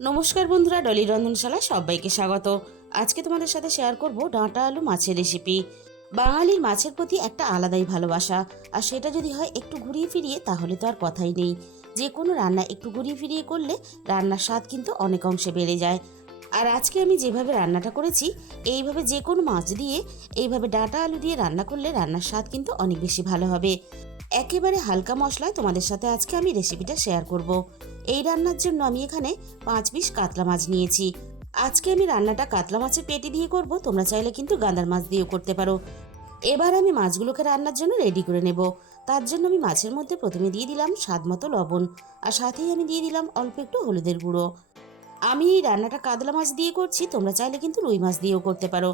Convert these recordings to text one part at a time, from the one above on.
নমস্কার বন্ধুরা, ডলি রন্ধনশালা সবাইকে স্বাগত। আজকে তোমাদের সাথে শেয়ার করব ডাঁটা আলু মাছের রেসিপি। বাঙালির মাছের প্রতি একটা আলাদাই ভালোবাসা, আর সেটা যদি হয় একটু ঘুরিয়ে ফিরিয়ে তাহলে তো আর কথাই নেই। যে কোনো রান্না একটু ঘুরিয়ে ফিরিয়ে করলে রান্নার স্বাদ কিন্তু অনেক অংশে বেড়ে যায়। আর আজকে আমি যেভাবে রান্নাটা করেছি, এইভাবে যে কোনো মাছ দিয়ে এইভাবে ডাঁটা আলু দিয়ে রান্না করলে রান্নার স্বাদ কিন্তু অনেক বেশি ভালো হবে। একেবারে হালকা মশলায় তোমাদের সাথে আজকে আমি রেসিপিটা শেয়ার করব। এই রান্নার জন্য আমি এখানে 5 পিস কাতলা মাছ নিয়েছি। আজকে আমি রান্নাটা কাতলা মাছের পেটি দিয়ে করব, তোমরা চাইলে কিন্তু গাঁদার মাছ দিয়েও করতে পারো। এবার আমি মাছগুলোকে রান্নার জন্য রেডি করে নেব। তার জন্য আমি মাছের মধ্যে প্রথমে দিয়ে দিলাম স্বাদ মতো লবণ, আর সাথেই আমি দিয়ে দিলাম অল্প একটু হলুদের গুঁড়ো। আমি এই রান্নাটা কাতলা মাছ দিয়ে করছি, তোমরা চাইলে কিন্তু রুই মাছ দিয়েও করতে পারো।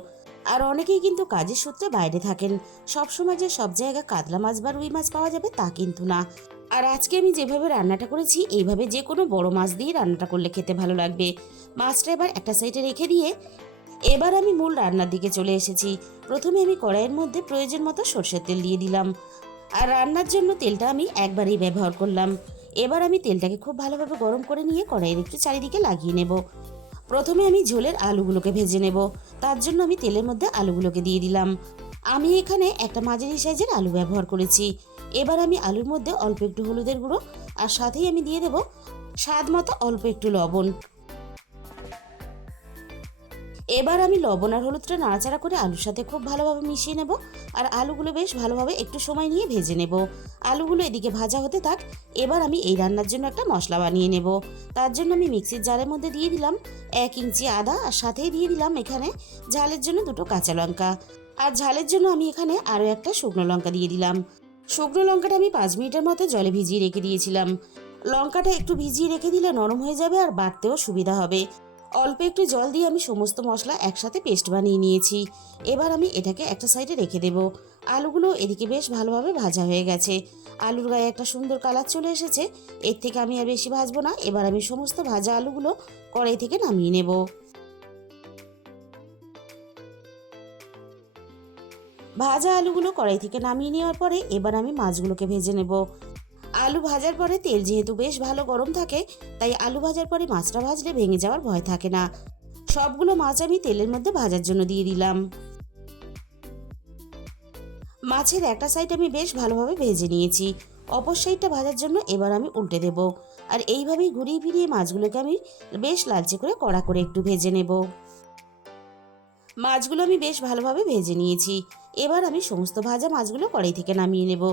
আর অনেকেই কিন্তু কাজের সূত্রে বাইরে থাকেন, সবসময় যে সব জায়গায় কাতলা মাছ বা রুই মাছ পাওয়া যাবে তা কিন্তু না। আর আজকে আমি যেভাবে রান্নাটা করেছি, এইভাবে যে কোনো বড় মাছ দিয়ে রান্নাটা করলে খেতে ভালো লাগবে। মাছটা এবার একটা সাইডে রেখে দিয়ে এবার আমি মূল রান্নার দিকে চলে এসেছি। প্রথমে আমি কড়াইয়ের মধ্যে প্রয়োজন মতো সরষের তেল দিয়ে দিলাম, আর রান্নার জন্য তেলটা আমি একবারই ব্যবহার করলাম। এবার আমি তেলটাকে খুব ভালোভাবে গরম করে নিয়ে কড়াইয়ের একটু চারিদিকে লাগিয়ে নেব। প্রথমে আমি ঝোলের আলুগুলোকে ভেজে নেব। তার জন্য আমি তেলের মধ্যে আলুগুলোকে দিয়ে দিলাম। আমি এখানে একটা মাঝারি সাইজের আলু ব্যবহার করেছি। এবার আমি আলুর মধ্যে অল্প একটু হলুদের গুঁড়ো, আর সাথেই আমি দিয়ে দেব স্বাদ মতো অল্প একটু লবণ। এবার আমি লবণ আর হলুদটা নাড়াচাড়া করে আলুর সাথে খুব ভালোভাবে মিশিয়ে নেব, আর আলুগুলো বেশ ভালোভাবে একটু সময় নিয়ে ভেজে নেব। আলুগুলো এদিকে ভাজা হতে থাক। এবার আমি এই রান্নার জন্য একটা মশলা বানিয়ে নেব। তার জন্য আমি মিক্সির জারের মধ্যে দিয়ে দিলাম 1 ইঞ্চি আদা, আর সাথেই দিয়ে দিলাম এখানে ঝালের জন্য 2টো কাঁচা লঙ্কা, আর ঝালের জন্য আমি এখানে আরও একটা শুকনো লঙ্কা দিয়ে দিলাম। শুকনো লঙ্কাটা আমি 5 মিনিটের মতো জলে ভিজিয়ে রেখে দিয়েছিলাম। লঙ্কাটা একটু ভিজিয়ে রেখে দিলে নরম হয়ে যাবে আর বাটতেও সুবিধা হবে। অল্প একটু জল দিয়ে আমি সমস্ত মশলা একসাথে পেস্ট বানিয়ে নিয়েছি। এবার আমি এটাকে একটা সাইডে রেখে দেব। আলুগুলো এদিকে বেশ ভালোভাবে ভাজা হয়ে গেছে। আলুর গায়ে একটা সুন্দর কালার চলে এসেছে। এর থেকে আমি আর বেশি ভাজবো না। এবার আমি সমস্ত ভাজা আলুগুলো কড়াই থেকে নামিয়ে নেব। ভাজা আলুগুলো কড়াই থেকে নামিয়ে নেওয়ার পরে এবার আমি মাছগুলোকে ভেজে নেব। আলু ভাজার পরে তেল যেহেতু বেশ ভালো গরম থাকে, তাই আলু ভাজার পরে মাছটা ভাজলে ভেঙে যাওয়ার ভয় থাকে না। সবগুলো মাছ আমি তেলের মধ্যে ভাজার জন্য দিয়ে দিলাম। মাছের একটা সাইড আমি বেশ ভালোভাবে ভেজে নিয়েছি। অপর সাইডটা ভাজার জন্য এবার আমি উল্টে দেব। আর এইভাবেই ঘুরিয়ে ফিরিয়ে মাছগুলোকে আমি বেশ লালচে করে কড়া করে একটু ভেজে নেব। মাছগুলো আমি বেশ ভালোভাবে ভেজে নিয়েছি। এবার আমি সমস্ত ভাজা মাছগুলো কড়াই থেকে নামিয়ে নেব।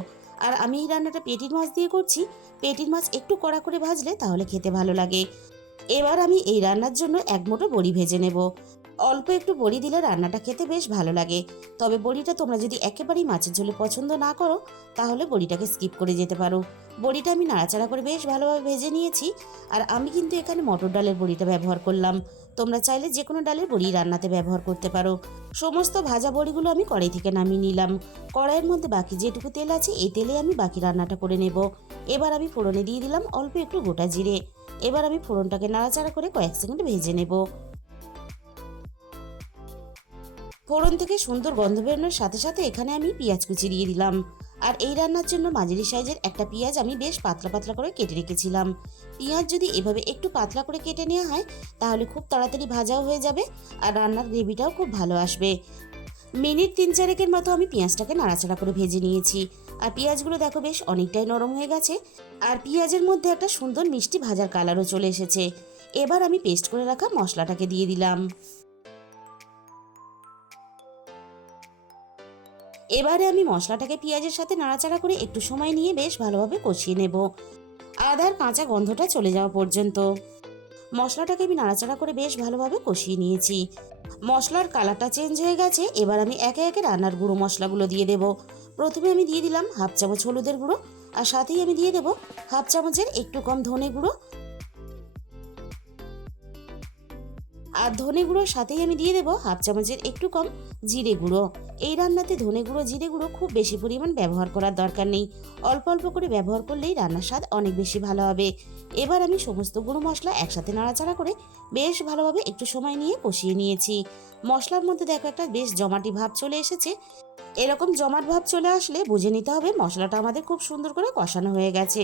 আর আমি এই রান্নাটা পেটির মাছ দিয়ে করছি। পেটির মাছ একটু কড়া করে ভাজলে তাহলে খেতে ভালো লাগে। এবার আমি এই রান্নার জন্য 1 মুঠো বড়ি ভেজে নেব। অল্প একটু বড়ি দিলে রান্নাটা খেতে বেশ ভালো লাগে। তবে বড়িটা তোমরা যদি একেবারেই মাছের ঝোলে পছন্দ না করো, তাহলে বড়িটাকে স্কিপ করে যেতে পারো। বড়িটা আমি নাড়াচাড়া করে বেশ ভালোভাবে ভেজে নিয়েছি। আর আমি কিন্তু এখানে মটর ডালের বড়িটা ব্যবহার করলাম। তোমরা চাইলে যে কোনো ডালের বড়ি রান্নাতে ব্যবহার করতে পারো। সমস্ত ভাজা বড়িগুলো আমি কড়াই থেকে নামিয়ে নিলাম। কড়াইয়ের মধ্যে বাকি যেটুকু তেল আছে এই তেলে আমি বাকি রান্নাটা করে নেব। এবার আমি ফোড়নে দিয়ে দিলাম অল্প একটু গোটা জিরে। এবার আমি ফোড়নটাকে নাড়াচাড়া করে কয়েক সেকেন্ড ভেজে নেব। ফোড়ন থেকে সুন্দর গন্ধ বেরোনোর সাথে সাথে এখানে আমি পেঁয়াজ কুচি দিয়ে দিলাম। আর এই রান্নার জন্য মাঝারি সাইজের একটা পেঁয়াজ আমি বেশ পাতলা পাতলা করে কেটে রেখেছিলাম। পেঁয়াজ যদি এভাবে একটু পাতলা করে কেটে নেওয়া হয়, তাহলে খুব তাড়াতাড়ি ভাজাও হয়ে যাবে, আর রান্নার গ্রেভিটাও খুব ভালো আসবে। মিনিট 3-4 মতো আমি পেঁয়াজটাকে নাড়াচাড়া করে ভেজে নিয়েছি। আর পেঁয়াজগুলো দেখো বেশ অনেকটাই নরম হয়ে গেছে, আর পেঁয়াজের মধ্যে একটা সুন্দর মিষ্টি ভাজার কালারও চলে এসেছে। এবার আমি পেস্ট করে রাখা মশলাটাকে দিয়ে দিলাম। এবারে আমি মশলাটাকে পেঁয়াজের সাথে নাড়াচাড়া করে একটু সময় নিয়ে বেশ ভালোভাবে কষিয়ে নেব, আদার কাঁচা গন্ধটা চলে যাওয়া পর্যন্ত। মশলাটাকে আমি নাড়াচাড়া করে বেশ ভালোভাবে কষিয়ে নিয়েছি। মশলার কালারটা চেঞ্জ হয়ে গেছে। এবার আমি একে একে রান্নার গুঁড়ো মশলাগুলো দিয়ে দেব। প্রথমে আমি দিয়ে দিলাম 1/2 চামচ হলুদের গুঁড়ো, আর সাথেই আমি দিয়ে দেব 1/2 চামচের একটু কম ধনে গুঁড়ো, আর ধনে গুঁড়োর সাথেই আমি দিয়ে দেবো 1/2 চামচের একটু কম জিরে গুঁড়ো। এই রান্নাতে ধনে গুঁড়ো জিরে গুঁড়ো খুব বেশি পরিমাণ ব্যবহার করার দরকার নেই। অল্প অল্প করে ব্যবহার করলেই রান্নার স্বাদ অনেক বেশি ভালো হবে। এবার আমি সমস্ত গুঁড়ো মশলা একসাথে নাড়াচাড়া করে বেশ ভালোভাবে একটু সময় নিয়ে কষিয়ে নিয়েছি। মশলার মধ্যে দেখো একটা বেশ জমাটি ভাব চলে এসেছে। এরকম জমাট ভাব চলে আসলে বুঝে নিতে হবে মশলাটা আমাদের খুব সুন্দর করে কষানো হয়ে গেছে।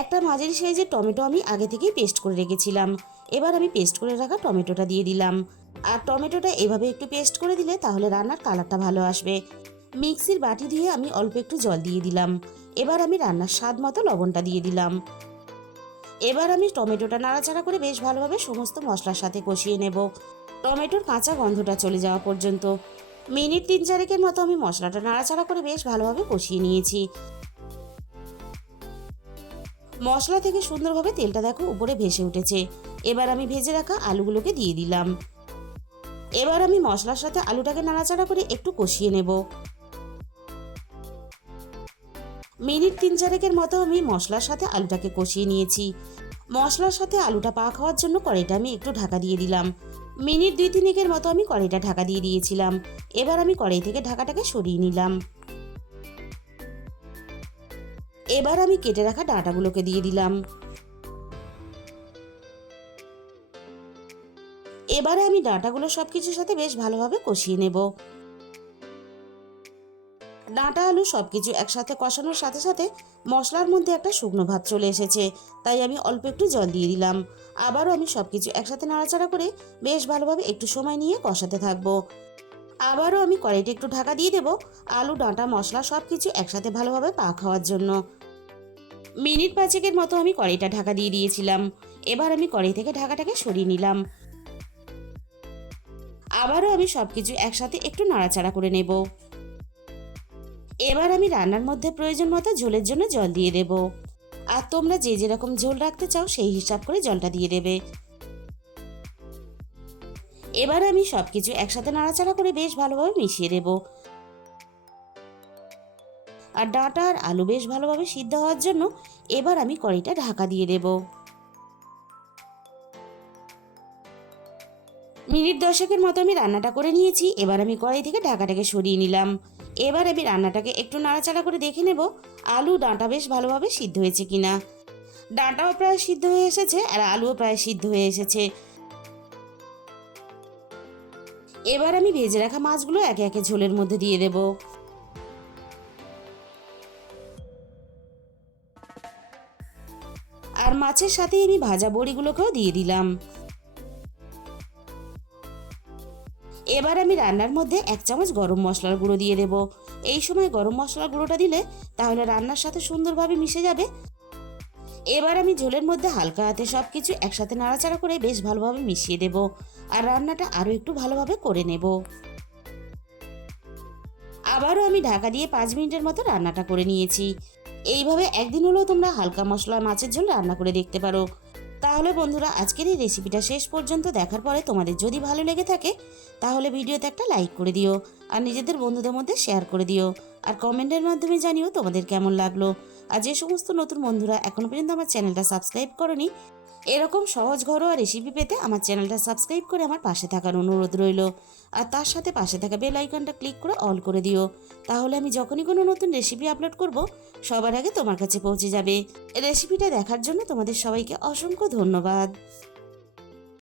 একটা মাঝারি সাইজের টমেটো আমি আগে থেকেই পেস্ট করে রেখেছিলাম। এবার আমি পেস্ট করে রাখা টমেটোটা দিয়ে দিলাম। আর টমেটোটা এভাবে একটু পেস্ট করে দিলে তাহলে রান্নার কালারটা ভালো আসবে। মিক্সির বাটি দিয়ে আমি অল্প একটু জল দিয়ে দিলাম। এবার আমি রান্নার স্বাদ মতো লবণটা দিয়ে দিলাম। এবার আমি টমেটোটা নাড়াচাড়া করে বেশ ভালোভাবে সমস্ত মশলার সাথে কষিয়ে নেব, টমেটোর কাঁচা গন্ধটা চলে যাওয়া পর্যন্ত। মিনিট 3-4 মতো আমি মশলাটা নাড়াচাড়া করে বেশ ভালোভাবে কষিয়ে নিয়েছি। মশলা থেকে সুন্দরভাবে তেলটা দেখো উপরে ভেসে উঠেছে। এবার আমি ভেজে রাখা আলুগুলোকে দিয়ে দিলাম। এবার আমি মশলার সাথে আলুটাকে নাড়াচাড়া করে একটু কষিয়ে নেব। মিনিট 3-4 মতো আমি মশলার সাথে আলুটাকে কষিয়ে নিয়েছি। মশলার সাথে আলুটা পাক হওয়ার জন্য কড়াইটা আমি একটু ঢাকা দিয়ে দিলাম। মিনিট 2-3 মতো আমি কড়াইটা ঢাকা দিয়ে দিয়েছিলাম। এবার আমি কড়াই থেকে ঢাকাটাকে সরিয়ে নিলাম। এবার আমি কেটে রাখা ডাঁটাগুলোকে দিয়ে দিলাম। এবারে আমি ডাঁটাগুলো সবকিছুর সাথে বেশ ভালোভাবে কষিয়ে নেব। ডাঁটা আলু সবকিছু একসাথে কষানোর সাথে সাথে মশলার মধ্যে একটা শুকনো ভাব চলে এসেছে, তাই আমি অল্প একটু জল দিয়ে দিলাম। আবারও আমি সবকিছু একসাথে নাড়াচাড়া করে বেশ ভালোভাবে একটু সময় নিয়ে কষাতে থাকবো। আবারও আমি কড়াইতে একটু ঢাকা দিয়ে দেব, আলু ডাঁটা মশলা সবকিছু একসাথে ভালোভাবে পাক হওয়ার জন্য। মিনিট 5 মতো আমি কড়াইটা ঢাকা দিয়ে দিয়েছিলাম। এবার আমি কড়াই থেকে ঢাকাটাকে সরিয়ে নিলাম। আবারও আমি সবকিছু একসাথে একটু নাড়াচাড়া করে নেব। এবার আমি রান্নার মধ্যে প্রয়োজন মতো ঝোলের জন্য জল দিয়ে দেব। আর তোমরা যে যেরকম ঝোল রাখতে চাও সেই হিসাব করে জলটা দিয়ে দেবে। এবার আমি সবকিছু একসাথে নাড়াচাড়া করে বেশ ভালোভাবে মিশিয়ে দেব। আর ডাঁটা আর আলু বেশ ভালোভাবে সিদ্ধ হওয়ার জন্য এবার আমি কড়াইটা ঢাকা দিয়ে দেব। মিনিট 10 মতো আমি রান্নাটা করে নিয়েছি। এবার আমি কড়াই থেকে ঢাকাটাকে সরিয়ে নিলাম। এবার আমি রান্নাটাকে একটু নাড়াচাড়া করে দেখে নেব আলু ডাঁটা বেশ ভালোভাবে সিদ্ধ হয়েছে কিনা। ডাঁটাও প্রায় সিদ্ধ হয়ে এসেছে আর আলুও প্রায় সিদ্ধ হয়ে এসেছে। এবার আমি ভেজে রাখা মাছগুলো একে একে ঝোলের মধ্যে দিয়ে দেব। আর মাছের সাথেই আমি ভাজা বড়িগুলোকেও দিয়ে দিলাম। এবার আমি রান্নার মধ্যে 1 চামচ গরম মশলার গুঁড়ো দিয়ে দেব। এই সময় গরম মশলার গুঁড়োটা দিলে তাহলে রান্নার সাথে সুন্দরভাবে মিশে যাবে। এবার আমি ঝোলের মধ্যে হালকা হাতে সবকিছু একসাথে নাড়াচাড়া করে বেশ ভালোভাবে মিশিয়ে দেব। আর রান্নাটা আরও একটু ভালোভাবে করে নেব। আবারও আমি ঢাকা দিয়ে 5 মিনিটের মতো রান্নাটা করে নিয়েছি। এইভাবে একদিন হলেও তোমরা হালকা মশলা মাছের ঝোল রান্না করে দেখতে পারো। তাহলে বন্ধুরা, আজকের এই রেসিপিটা শেষ পর্যন্ত দেখার পরে তোমাদের যদি ভালো লেগে থাকে তাহলে ভিডিওতে একটা লাইক করে দিও আর নিজেদের বন্ধুদের মধ্যে শেয়ার করে দিও। আর কমেন্টের মাধ্যমে জানিও তোমাদের কেমন লাগলো। আর যে সমস্ত নতুন বন্ধুরা এখনো পর্যন্ত আমার চ্যানেলটা সাবস্ক্রাইব করনি, এরকম সহজ ঘরোয়া রেসিপি পেতে আমার চ্যানেলটা সাবস্ক্রাইব করে আমার পাশে থাকার অনুরোধ রইল। আর তার সাথে পাশে থাকা বেল আইকনটা ক্লিক করে অল করে দিও, তাহলে আমি যখনই কোনো নতুন রেসিপি আপলোড করব সবার আগে তোমার কাছে পৌঁছে যাবে। রেসিপিটা দেখার জন্য তোমাদের সবাইকে অসংখ্য ধন্যবাদ।